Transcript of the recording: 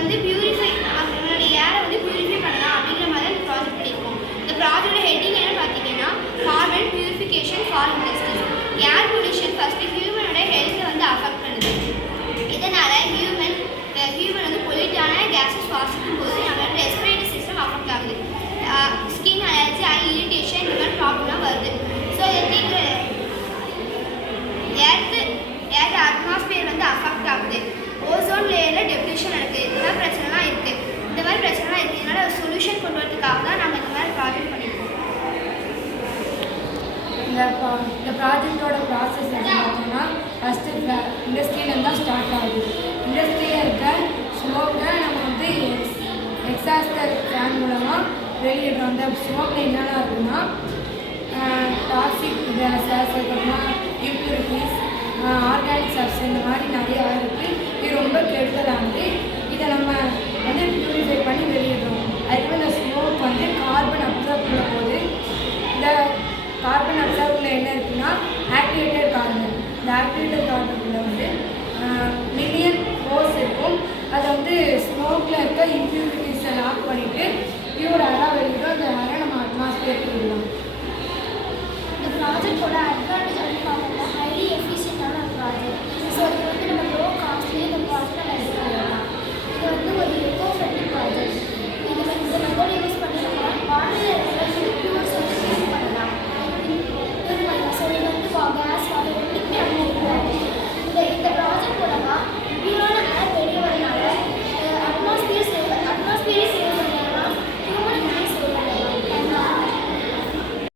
வந்து பியூரிஃபை நம்மளோட ஏரை வந்து பியூரிஃபை பண்ணலாம் அப்படிங்கிற மாதிரி இந்த ப்ராஜெக்ட் பண்ணியிருக்கோம். இந்த ப்ராஜெக்டோட ஹெட்டிங் என்ன பார்த்தீங்கன்னா carbon purification for industries. Air pollution first ஹியூமனோட ஹெல்த்தை வந்து அஃபெக்ட் பண்ணுது. இதனால் ஹியூமன் வந்து பொல்யூட்டான கேஸை சுவாசிக்கும் போது நம்மளோட ரெஸ்பிரேட்டரி சிஸ்டம் அஃபெக்ட் ஆகுது. ஸ்கின் அலர்ஜி, ஐ இரிட்டேஷன் இந்த மாதிரி ப்ராப்ளம்லாம் வருது. ஸோ எர்த்து அட்மாஸ்பியர் வந்து அஃபெக்ட் ஆகுது. ஓசோன் லேயரில் டெப்ளிஷன் நடக்குது. இந்த மாதிரி பிரச்சனைலாம் இருக்குது. இதனால் ஒரு சொல்யூஷன் கொண்டு வரதுக்காக தான் நம்ம இந்த மாதிரி ப்ராஜெக்ட் பண்ணியிருக்கோம். இந்த ப்ராஜெக்டோட ப்ராசஸ் என்ன பார்த்தோம்னா ஃபஸ்ட்டு இண்டஸ்ட்ரியிலேருந்து தான் ஸ்டார்ட் ஆகுது. இண்டஸ்ட்ரியில் இருக்க ஸ்மோக்கை நம்ம வந்து எக்ஸாஸ்டர் ஃபேன் மூலமாக வெளியிடுறோம். அந்த ஸ்மோக்கில் என்னென்ன இருக்குன்னா டாக்ஸிக் கேஸஸ், அதுக்கப்புறமா இம்ப்யூரிட்டிஸ், ஆர்கானிக் சப்ஸ் இந்த மாதிரி நிறையா இருக்குது. இது ரொம்ப கெடுதலானது. இதை நம்ம வந்து பியூரிஃபை பண்ணி வெளியிடுறோம். அதுக்கப்புறம் இந்த ஸ்மோக் வந்து கார்பன் அப்சர்வ்குள்ளே போகுது. இந்த கார்பன் அப்சர்வ்குள்ளே என்ன இருக்குன்னா ஆக்டிவேட்டட் கார்பன். இந்த ஆக்டிவேட்டட் கார்பனுக்குள்ளே வந்து மில்லியன் போர்ஸ் இருக்கும். அதை வந்து ஸ்மோக்கில் இருக்க இம்ப்யூரிட்டிஸை லாக் பண்ணிவிட்டு பியூர் ஏராக வெளியிடும். அந்த ஏரை நம்ம அட்மாஸ்பியருக்கு விடலாம்.